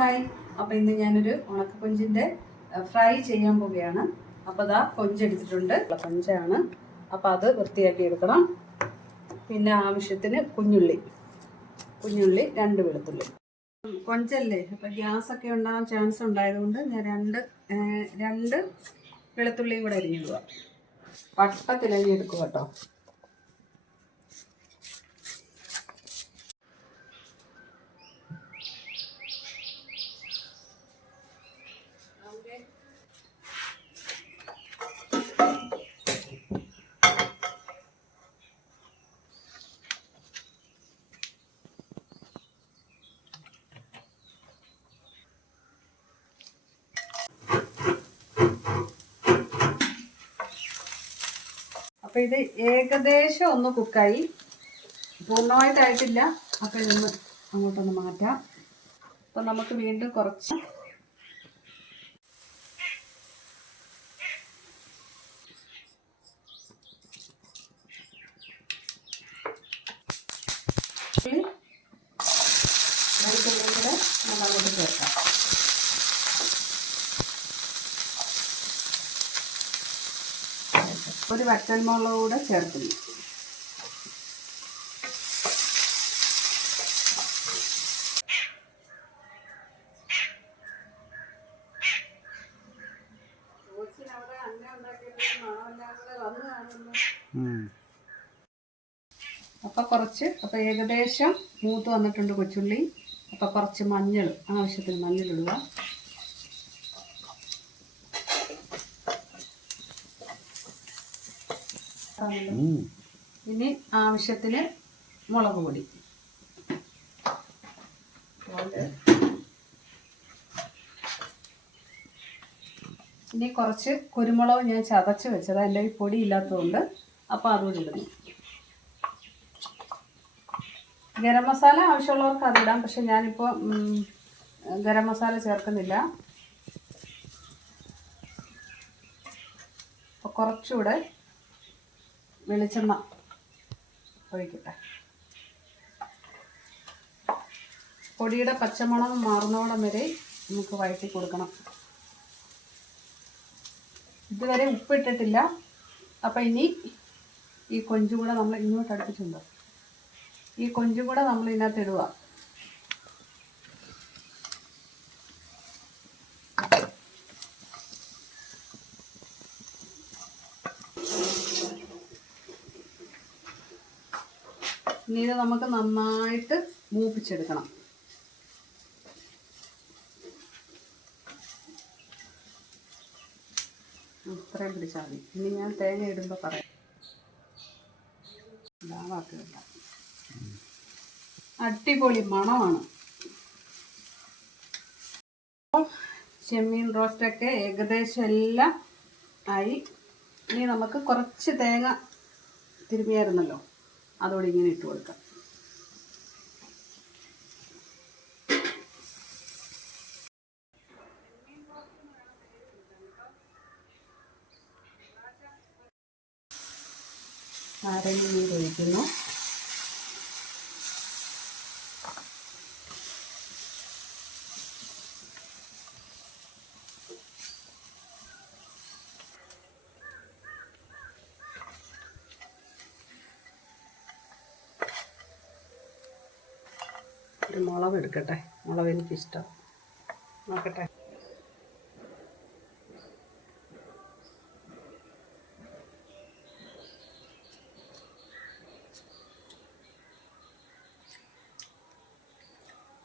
Hi അപ്പോൾ ഇന്ന് ഞാനൊരു ഉണക്കക്കൊഞ്ചിന്റെ ഫ്രൈ ചെയ്യാൻ പോവുകയാണ്. അപ്പോൾ അതാ കൊഞ്ചെടുത്തിട്ടുണ്ട് കൊഞ്ചാണ് അപ്പോൾ അത് വൃത്തിയാക്കി എടുക്കണം. പിന്നെ ആവശ്യത്തിന് കുഞ്ഞുള്ളി. കുഞ്ഞുള്ളി രണ്ട് വെളുത്തുള്ളി. കൊഞ്ചല്ലേ? അപ്പോൾ ഗ്യാസൊക്കെ ഉണ്ടാകാൻ ചാൻസ് ഉണ്ടായതുകൊണ്ട് ഞാൻ രണ്ട് രണ്ട് വെളുത്തുള്ളിയും കൂടെ അരിഞ്ഞിടുക പട്ടത്തിലരിഞ്ഞെടുക്കുക കേട്ടോ അപ്പോൾ ഇത് ഏകദേശം ഒന്ന് കുക്കായി. പൂർണമായിട്ടായിട്ടില്ല. അപ്പോൾ ഇതൊന്ന് അങ്ങോട്ടൊന്ന് മാറ്റാം. അപ്പോൾ നമുക്ക് വീണ്ടും കുറച്ച് വെളുത്തുള്ളിയും നമ്മൾ ചേർക്കാം. ഒരു വറ്റൽമുളക് കൂടെ ചേർക്കുന്നു. അപ്പൊ കുറച്ച് അപ്പൊ ഏകദേശം മൂത്ത് വന്നിട്ടുണ്ട് കൊച്ചുള്ളി. അപ്പൊ കുറച്ച് മഞ്ഞൾ ആവശ്യത്തിന് മഞ്ഞൾ ഇനി ആവശ്യത്തിന് മുളക് പൊടി. ഇനി കുറച്ച് കുരുമുളക് ഞാൻ ചതച്ച് വെച്ചത്. എന്റെ ഈ പൊടി ഇല്ലാത്തതുകൊണ്ട് അപ്പോൾ അതുകൂടി ഇടുന്നു ഗരം മസാല ആവശ്യമുള്ളവർക്ക് അതിടാം പക്ഷെ ഞാനിപ്പോൾ ഗരം മസാല ചേർക്കുന്നില്ല. അപ്പോൾ കുറച്ചുകൂടെ വെളിച്ചെണ്ണ ഒഴിക്കട്ടെ. പൊടിയുടെ പച്ചമുളക് മാറുന്നോടം വരെ നമുക്ക് വഴറ്റി കൊടുക്കണം. ഇതുവരെ ഉപ്പിട്ടിട്ടില്ല. അപ്പം ഇനി ഈ കൊഞ്ചും കൂടെ നമ്മൾ ഇങ്ങോട്ട് അടുപ്പിച്ചുണ്ടോ? ഈ കൊഞ്ചും കൂടെ നമ്മൾ ഇതിനകത്ത് ഇടുക. ഇനി ഇത് നമുക്ക് നന്നായിട്ട് മൂപ്പിച്ചെടുക്കണം. ഇത്രയും പിടിച്ചാൽ മതി. ഇനി ഞാൻ തേങ്ങ ഇടുമ്പോൾ പറയാം. അടിപൊളി മണമാണ്. ചെമ്മീൻ റോസ്റ്റൊക്കെ ഏകദേശം എല്ലാം ആയി. ഇനി നമുക്ക് കുറച്ച് തേങ്ങ തിരുമിയായിരുന്നല്ലോ അതോടെ ഇങ്ങനെ ഇട്ട് കൊടുക്കാം. നാരങ്ങ നീര് ഒഴിക്കുന്നു. ഒരു മുളക് എടുക്കട്ടെ നോക്കട്ടെ.